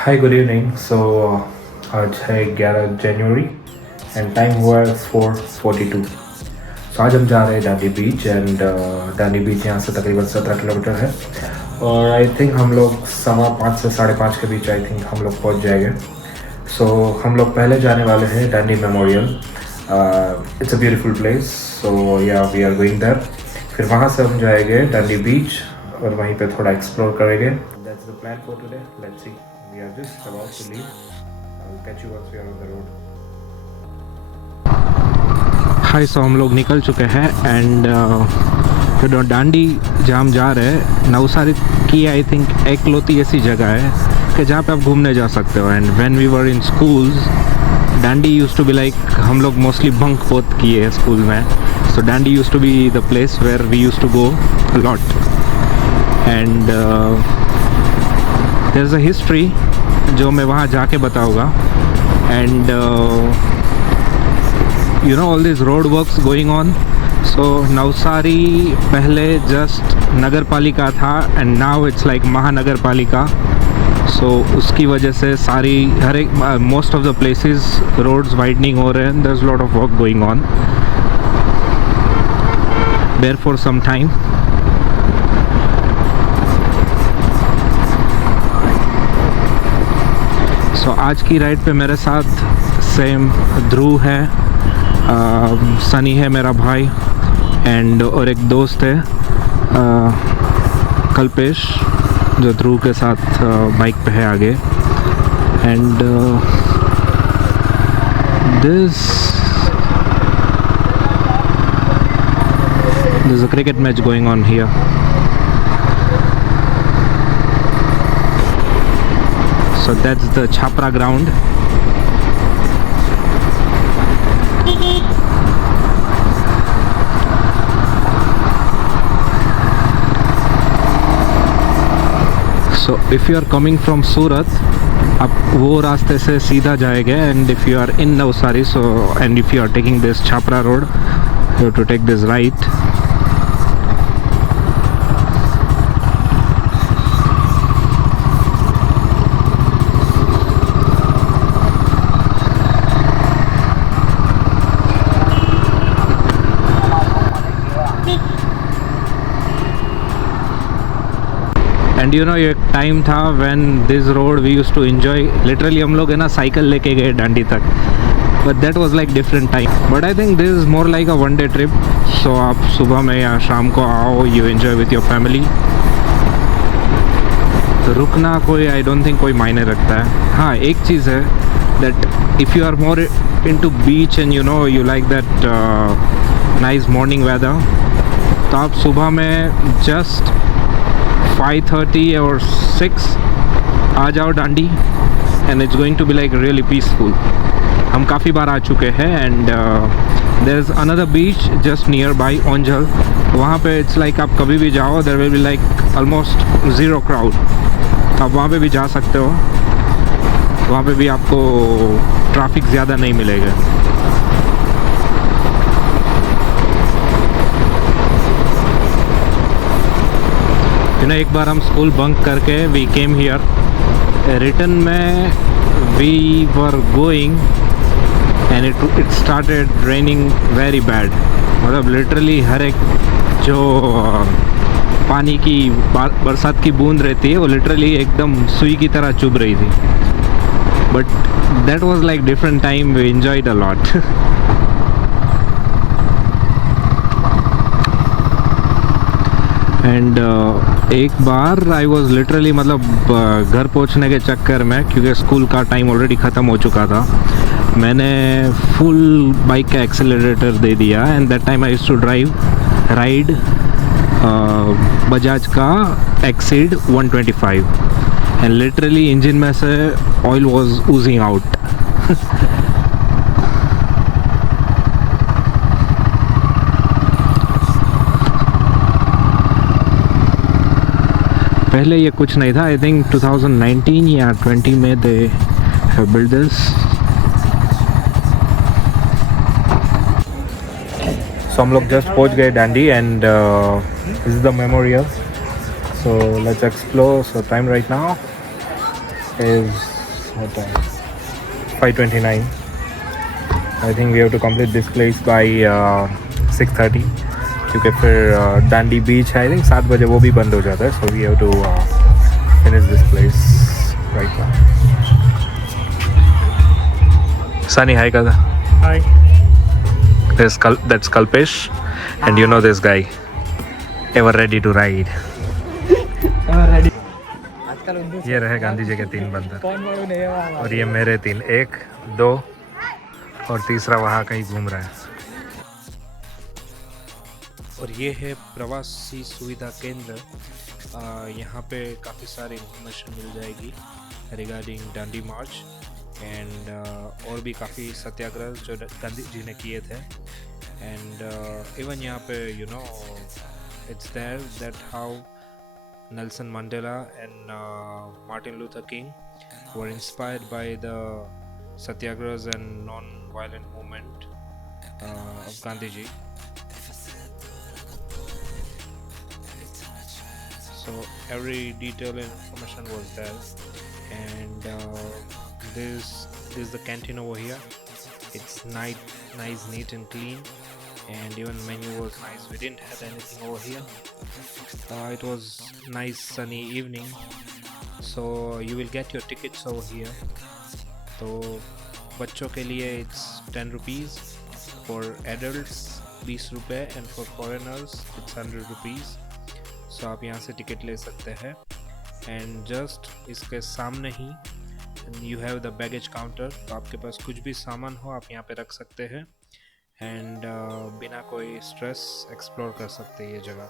Hi good evening. आज है 11 जनवरी and time हुआ है 4:42। सो आज हम जा रहे हैं डांडी बीच एंड डांडी बीच यहाँ से तकरीबन 17 किलोमीटर है और आई थिंक हम लोग 5:15 से 5:30 के बीच आई थिंक हम लोग पहुँच जाएंगे। सो हम लोग पहले जाने वाले हैं Dandi memorial. It's a beautiful place, so yeah we are going there. फिर वहाँ से हम जाएंगे डांडी बीच और वहीं पे थोड़ा एक्सप्लोर करेंगे। That's the plan for today. Let's see. We are just about to leave. I'll catch you once we are on the road. हाय, सो हम लोग निकल चुके हैं एंड डांडी जहाँ हम जा रहे हैं नवसारी की आई थिंक एकलौती ऐसी जगह है कि जहाँ पे आप घूमने जा सकते हो। And when we were in schools Dandi used to be like, हम लोग मोस्टली बंक बहुत किए हैं स्कूल में। So Dandi used to be the place where we used to go lot and there is a history जो मैं वहाँ जाके बताऊँगा। And you know all these road works going on. So Navsari पहले जस्ट नगर पालिका था एंड नाउ इट्स लाइक महानगर पालिका। सो उसकी वजह से सारी हर एक most of the places roads widening हो रहे हैं। There is lot of work going on there for some time. So आज की राइड पे मेरे साथ सेम ध्रुव है, सनी है मेरा भाई एंड और एक दोस्त है कल्पेश जो ध्रुव के साथ बाइक पे है आगे। And this is a cricket match going on here. So that's the Chapra ground. So if you are coming from Surat, आप वो रास्ते से सीधा जाएंगे and if you are in Navsari, so and if you are taking this Chhapra road, you have to take this right. And you know ये time था when this road we used to enjoy. Literally हम लोग है ना cycle लेके गए डांडी तक, but that was like different time. But I think this is more like a one day trip. So आप सुबह में या शाम को आओ, you enjoy with your family. तो रुकना कोई आई डोंट थिंक कोई मायने रखता है। हाँ, एक चीज़ है that if you are more into beach and you know you like that nice morning weather, तो आप सुबह में जस्ट 5:30 और 6 आ जाओ Dandi and it's going to be like really peaceful. हम काफ़ी बार आ चुके हैं and there is another beach just near by Onjal. वहाँ पे इट्स लाइक आप कभी भी जाओ there will be like almost zero crowd. तो आप वहाँ पे भी जा सकते हो, वहाँ पे भी आपको ट्रैफिक ज़्यादा नहीं मिलेगा। एक बार हम स्कूल बंक करके वी केम हियर। रिटर्न में we were going and it started raining very bad. मतलब लिटरली हर एक जो पानी की बरसात की बूंद रहती है वो लिटरली एकदम सुई की तरह चुभ रही थी। But that was like different time, we enjoyed a lot. And एक बार आई वॉज लिटरली मतलब घर पहुंचने के चक्कर में, क्योंकि स्कूल का टाइम ऑलरेडी ख़त्म हो चुका था, मैंने फुल बाइक का एक्सेलरेटर दे दिया। And that time I used to ride Bajaj का एक्सीड 125 एंड लिटरली इंजन में से ऑयल वॉज ऊजिंग आउट। पहले ये कुछ नहीं था। आई थिंक 2019 या 20 में they have build this. So हम लोग जस्ट पहुंच गए Dandi and this is the memorial. So let's explore. So time right now is what time? 5:29. I think we have to complete this place by 6:30 क्योंकि फिर डांडी बीच है I think 7 बजे वो भी बंद हो जाता है. So we have to finish this place right now. Sunny, hi Kada. Hi. That's Kalpesh, and you know this guy, ever ready to ride. ready. ये रहे गांधी जी के 3 बंदर कौन मालूम नहीं है और ये मेरे 3, 1, 2 और तीसरा वहाँ कहीं घूम रहा है. और ये है प्रवासी सुविधा केंद्र. यहाँ पे काफ़ी सारी इंफॉर्मेशन मिल जाएगी रिगार्डिंग डांडी मार्च एंड और भी काफ़ी सत्याग्रह जो गांधी जी ने किए थे. एंड इवन यहाँ पे you know it's there that how Nelson Mandela and Martin Luther King were inspired by the satyagrahas and non-violent movement of Gandhiji. So every detail and information was there, and this is the canteen over here. It's nice, neat and clean, and even menu was nice. We didn't have anything over here. It was nice sunny evening, so you will get your tickets over here. तो बच्चों के लिए it's 10 rupees, for adults 20 रुपए, and for foreigners it's 100 rupees. So आप यहाँ से ticket ले सकते हैं. And just इसके सामने ही you have the baggage counter. तो आपके पास कुछ भी सामान हो आप यहाँ पे रख सकते हैं एंड बिना कोई स्ट्रेस एक्सप्लोर कर सकते हैं ये जगह.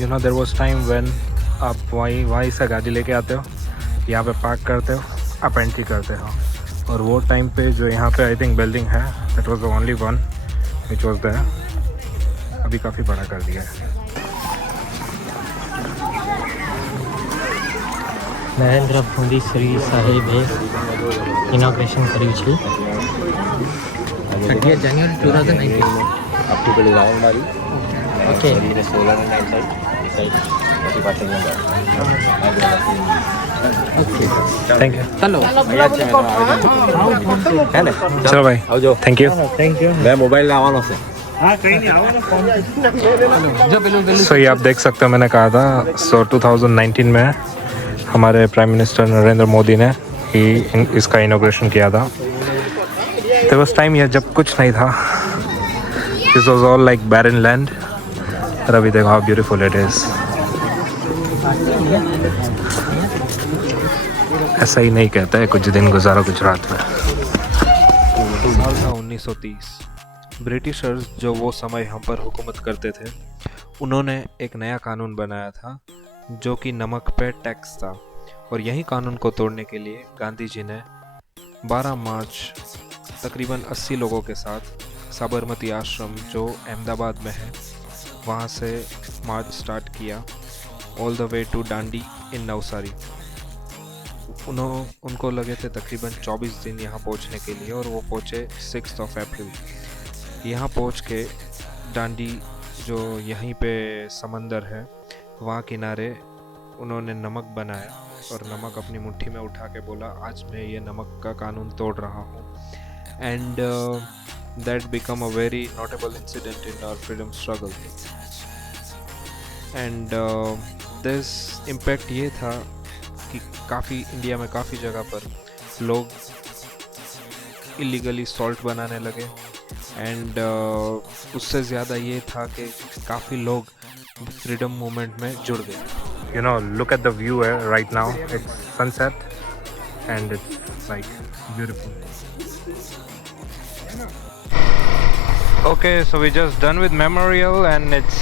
You know there was time when आप वहीं से गाड़ी लेके आते हो, यहाँ पे पार्क करते हो, आप एंट्री करते हो. और वो टाइम पे जो यहाँ पे आई थिंक बिल्डिंग है that was the only one which was there. अभी काफ़ी बड़ा कर दिया है. નરેન્દ્ર મોદી શ્રી સાહેબે ઇનોગ્રેશન કર્યું છે 30 જાન્યુઆરી 2019. आपकी बड़ी राउंड मारी ઓકે और ये सोलर है नाइट साइड इस साइड बाकी बातें नहीं ઓકે थैंक यू. ચલો है ना चलो भाई, आओ जो थैंक यू. मैं मोबाइल लावानो से જો પેલું सो ये आप देख सकते हो मैंने कहा था. सो 2019 में हमारे प्राइम मिनिस्टर नरेंद्र मोदी ने ही इसका इनॉग्रेशन किया था. देयर वाज टाइम ये जब कुछ नहीं था. This was all like barren land. और अभी देखो हाउ ब्यूटीफुल इट इज. ऐसा ही नहीं कहता है कुछ दिन गुजारो गुजरात में. साल था 1930. ब्रिटिशर्स जो वो समय हम पर हुकूमत करते थे उन्होंने एक नया कानून बनाया था जो कि नमक पे टैक्स था. और यही कानून को तोड़ने के लिए गांधी जी ने 12 मार्च तकरीबन 80 लोगों के साथ साबरमती आश्रम जो अहमदाबाद में है वहाँ से मार्च स्टार्ट किया ऑल द वे टू डांडी इन नवसारी. उनको लगे थे तकरीबन 24 दिन यहाँ पहुँचने के लिए और वो पहुँचे 6 अप्रैल. यहाँ पहुँच के डांडी जो यहीं पे समंदर है वहाँ किनारे उन्होंने नमक बनाया और नमक अपनी मुट्ठी में उठा के बोला आज मैं ये नमक का कानून तोड़ रहा हूँ. And that become a very notable incident in our freedom struggle. And this impact ये था कि काफ़ी इंडिया में काफ़ी जगह पर लोग इलीगली सॉल्ट बनाने लगे. एंड उससे ज़्यादा ये था कि काफ़ी लोग फ्रीडम मूवमेंट में जुड़ गए. You know, look at the view right now. It's sunset and it's like beautiful. Okay, so we just done with memorial and it's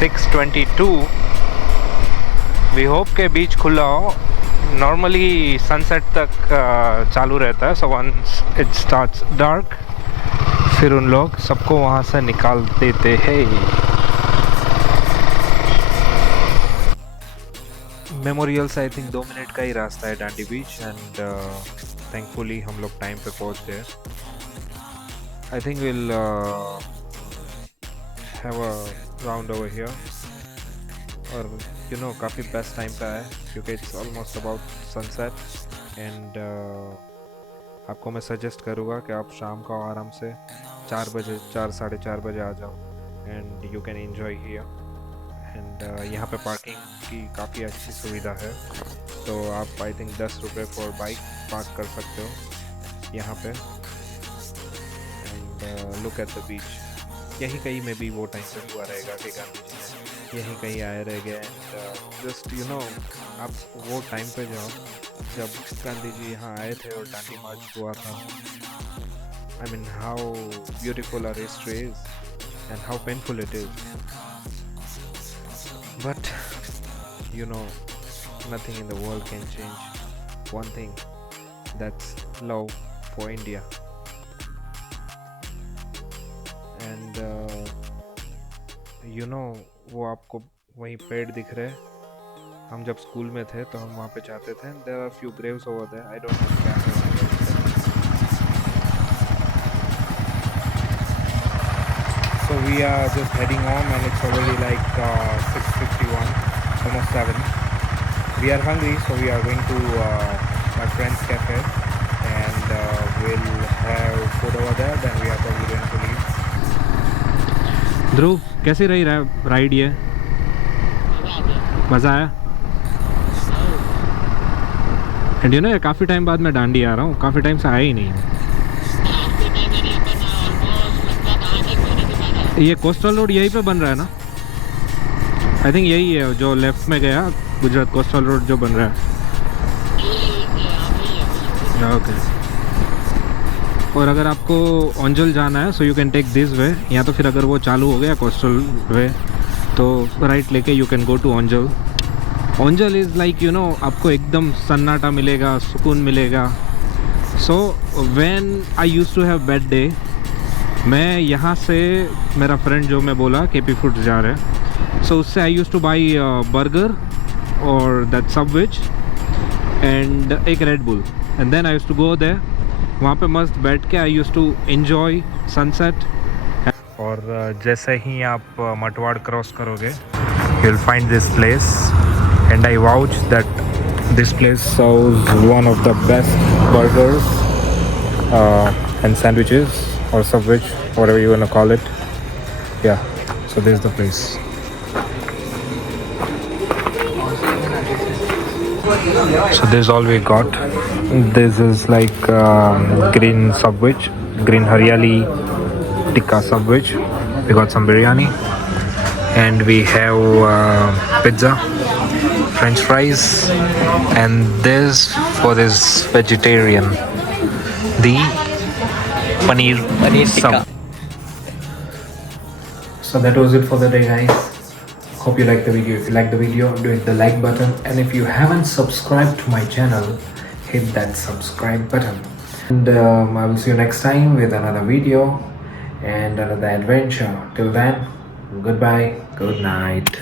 6:22. We hope के बीच खुला हो. Normally sunset तक चालू रहता है. So once it starts dark, फिर उन लोग सबको वहाँ से निकाल देते हैं. मेमोरियल से आई थिंक 2 मिनट का ही रास्ता है डांडी बीच एंड थैंकफुली हम लोग टाइम पे पहुंच गए. I think will have a round over here और काफ़ी बेस्ट टाइम पे आया क्योंकि it's almost about sunset and आपको मैं सजेस्ट करूँगा कि आप शाम को आराम से 4 साढ़े 4 बजे आ जाओ and you can enjoy here and यहाँ पे पार्किंग की काफ़ी अच्छी सुविधा है, तो आप आई थिंक 10 रुपये फॉर बाइक पार्क कर सकते हो यहाँ पे and look at the beach. यही कहीं में भी वो टाइम पे हुआ रहेगा कि गांधी जी यहीं कहीं आए रह गए एंड जस्ट आप वो टाइम पे जाओ जब गांधी जी यहाँ आए थे और दांडी मार्च हुआ था। I mean how beautiful our history is and how painful it is, but nothing in the world can change one thing, that's love for India. And वो आपको वहीं पेड़ दिख रहे, हम जब स्कूल में थे तो हम वहाँ पे जाते थे। there are few graves over there, I don't know क्या है वहाँ पे। So we are just heading home and it's already like 6:51, almost 7. We are hungry, so we are going to my friend's cafe and we'll have food over there, then we are probably going to leave. ध्रुव, कैसी रही ride ये? मज़ा आया? And ये काफ़ी time बाद मैं दांडी आ रहा हूँ, काफ़ी टाइम से आया ही नहीं। ये कोस्टल रोड यहीं पे बन रहा है ना? आई थिंक यही है जो लेफ्ट में गया, गुजरात कोस्टल रोड जो बन रहा है। ओके। और अगर आपको ओंजल जाना है so you can take this way, या तो फिर अगर वो चालू हो गया कोस्टल वे तो राइट लेके you can go to Onjal. Onjal is like आपको एकदम सन्नाटा मिलेगा, सुकून मिलेगा। So when I used to have bad day, मैं यहाँ से मेरा फ्रेंड जो मैं बोला केपी फूड्स जा रहे हैं, सो उससे I use to buy burger और दैट सबवेज एंड एक Red Bull and then I use to go there. वहाँ पे मस्त बैठ के I use to enjoy sunset. और जैसे ही आप मटवाड़ क्रॉस करोगे you will find this place and I vouch that this place serves one of the best burgers and sandwiches or subway, whatever you want to call it. Yeah, so this is the place. So this is all we got. This is like green subwich, green haryali tikka subwich. We got some biryani and we have pizza, french fries, and this for this vegetarian, the paneer tikka. So that was it for the day, guys. Hope you liked the video. If you liked the video, do hit the like button, and if you haven't subscribed to my channel, hit that subscribe button. And I will see you next time with another video and another adventure. Till then, goodbye, good night.